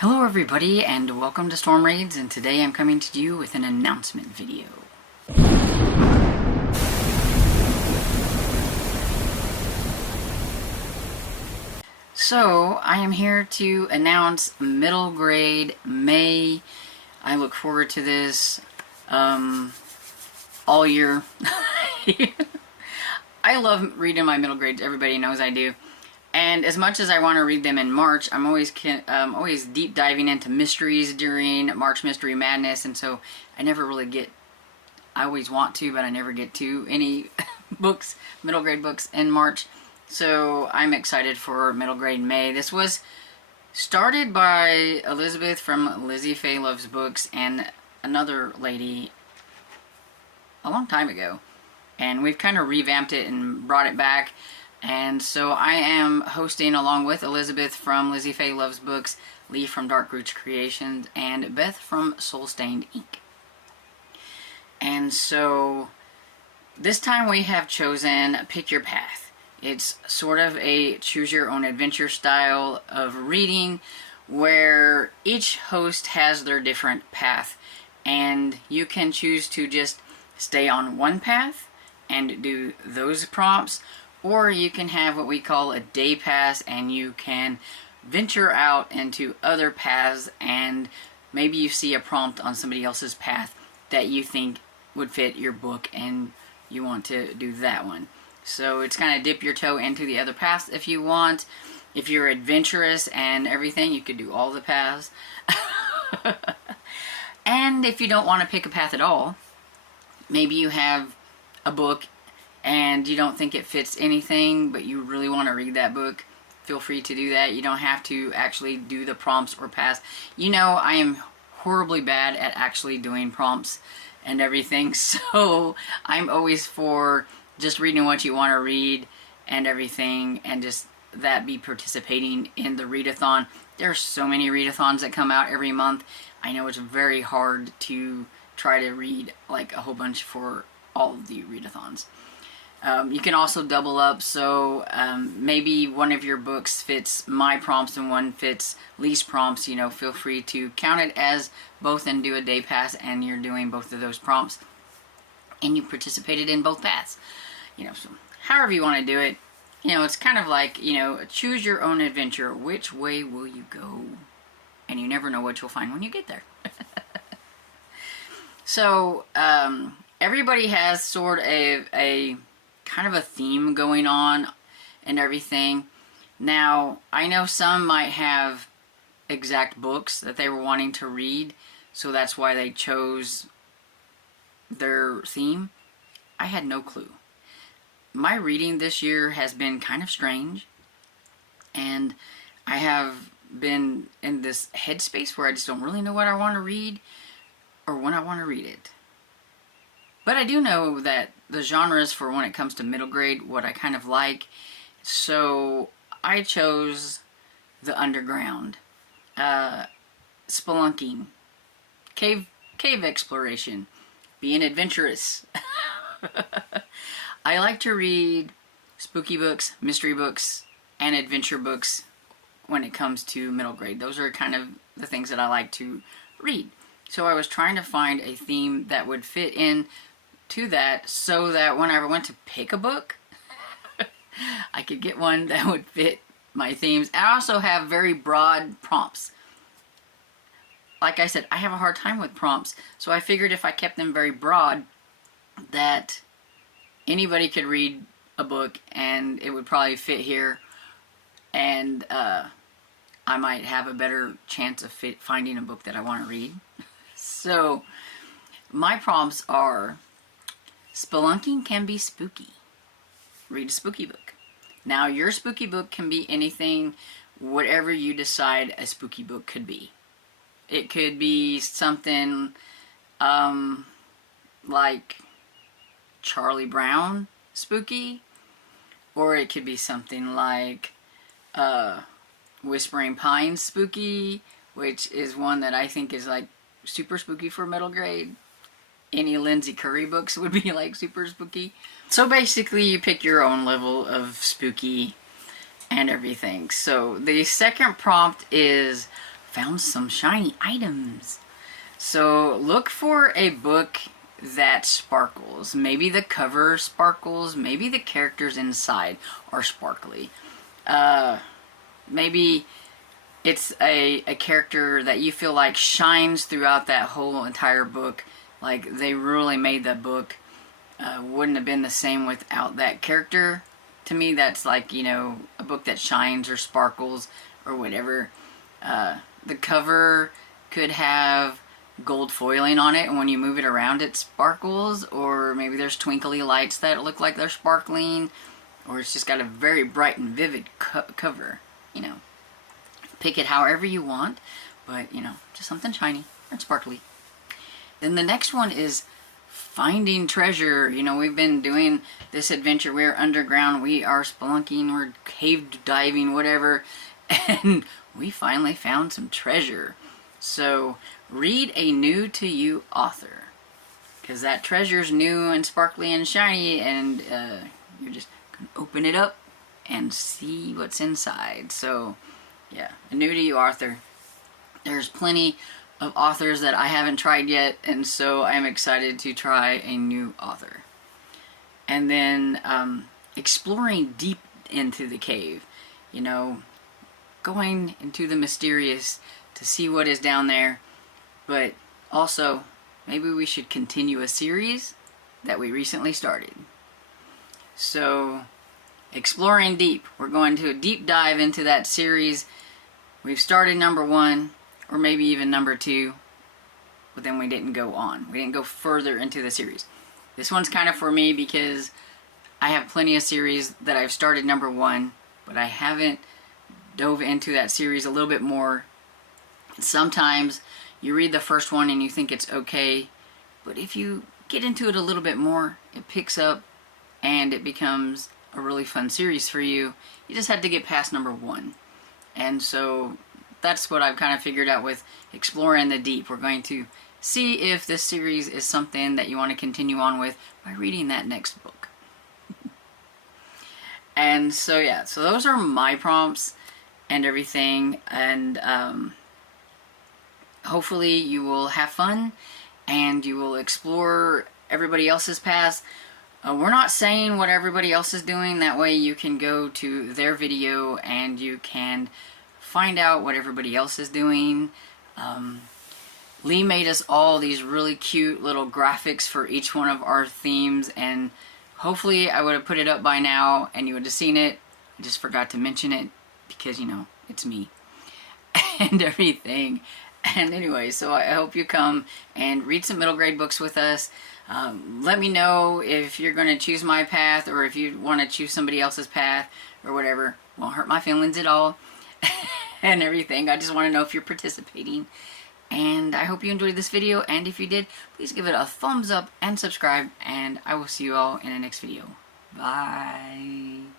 Hello everybody and welcome to Storm Raids, and today I'm coming to you with an announcement video. So, I am here to announce middle grade May. I look forward to this all year. I love reading my middle grades, everybody knows I do. And as much as I want to read them in March, I'm always deep diving into mysteries during March Mystery Madness, and so I never really get, I always want to, but I never get to any books, middle grade books in March. So I'm excited for middle grade May. This was started by Elizabeth from Lizzie Faye Loves Books and another lady a long time ago. And we've kind of revamped it and brought it back. And so I am hosting along with Elizabeth from Lizzie Faye Loves Books, Lee from Dark Roots Creations, and Beth from Soul Stained Ink. And so this time we have chosen Pick Your Path. It's sort of a choose your own adventure style of reading where each host has their different path, and you can choose to just stay on one path and do those prompts, or you can have what we call a day pass, and you can venture out into other paths, and maybe you see a prompt on somebody else's path that you think would fit your book and you want to do that one. So it's kind of dip your toe into the other paths if you want. If you're adventurous and everything, you could do all the paths. And if you don't want to pick a path at all, maybe you have a book and you don't think it fits anything, but you really want to read that book, feel free to do that. You don't have to actually do the prompts or pass. You know, I am horribly bad at actually doing prompts and everything, so I'm always for just reading what you want to read and everything, and just that be participating in the readathon. There are so many readathons that come out every month. I know it's very hard to try to read like a whole bunch for all of the readathons. You can also double up, so maybe one of your books fits my prompts and one fits Lee's prompts. You know, feel free to count it as both and do a day pass, and you're doing both of those prompts and you participated in both paths. You know, so however you want to do it, you know, it's kind of like, you know, choose your own adventure. Which way will you go? And you never know what you'll find when you get there. So everybody has sort of a kind of a theme going on and everything. Now, I know some might have exact books that they were wanting to read, so that's why they chose their theme. I had no clue. My reading this year has been kind of strange, and I have been in this headspace where I just don't really know what I want to read or when I want to read it. But I do know that the genres for when it comes to middle grade, what I kind of like. So I chose the underground, spelunking, cave exploration, being adventurous. I like to read spooky books, mystery books, and adventure books when it comes to middle grade. Those are kind of the things that I like to read. So I was trying to find a theme that would fit in to that, so that when I went to pick a book, I could get one that would fit my themes. I also have very broad prompts. Like I said, I have a hard time with prompts, so I figured if I kept them very broad, that anybody could read a book and it would probably fit here, and I might have a better chance of finding a book that I want to read. So my prompts are: spelunking can be spooky. Read a spooky book. Now, your spooky book can be anything, whatever you decide a spooky book could be. It could be something like Charlie Brown spooky, or it could be something like Whispering Pines spooky, which is one that I think is like super spooky for middle grade. Any Lindsay Curry books would be like super spooky. So basically you pick your own level of spooky and everything. So the second prompt is found some shiny items. So look for a book that sparkles. Maybe the cover sparkles, maybe the characters inside are sparkly. Maybe it's a character that you feel like shines throughout that whole entire book. Like they really made the book. Wouldn't have been the same without that character. To me, that's like, you know, a book that shines or sparkles or whatever. The cover could have gold foiling on it, and when you move it around it sparkles, or maybe there's twinkly lights that look like they're sparkling, or it's just got a very bright and vivid cover. You know, pick it however you want, but you know, just something shiny and sparkly. Then the next one is finding treasure. You know, we've been doing this adventure. We're underground, we are spelunking, we're cave diving, whatever, and we finally found some treasure. So read a new to you author, because that treasure's new and sparkly and shiny, and you're just gonna open it up and see what's inside. So yeah, a new to you author. There's plenty of authors that I haven't tried yet, and so I'm excited to try a new author. And then exploring deep into the cave, you know, going into the mysterious to see what is down there. But also, maybe we should continue a series that we recently started. So, exploring deep. We're going to a deep dive into that series. We've started number 1, or maybe even number 2, but then we didn't go on. We didn't go further into the series. This one's kind of for me because I have plenty of series that I've started number 1, but I haven't dove into that series a little bit more. Sometimes you read the first one and you think it's okay, but if you get into it a little bit more, it picks up and it becomes a really fun series for you. You just had to get past number 1. And so that's what I've kind of figured out with Exploring the Deep. We're going to see if this series is something that you want to continue on with by reading that next book. And so yeah, so those are my prompts and everything, and hopefully you will have fun and you will explore everybody else's paths. We're not saying what everybody else is doing. That way you can go to their video and you can find out what everybody else is doing. Lee made us all these really cute little graphics for each one of our themes, and hopefully I would have put it up by now and you would have seen it. I just forgot to mention it because, you know, it's me and everything. And anyway, so I hope you come and read some middle grade books with us. Let me know if you're going to choose my path or if you want to choose somebody else's path or whatever. Won't hurt my feelings at all and everything. I just want to know if you're participating. And I hope you enjoyed this video, and if you did, please give it a thumbs up and subscribe, and I will see you all in the next video. Bye.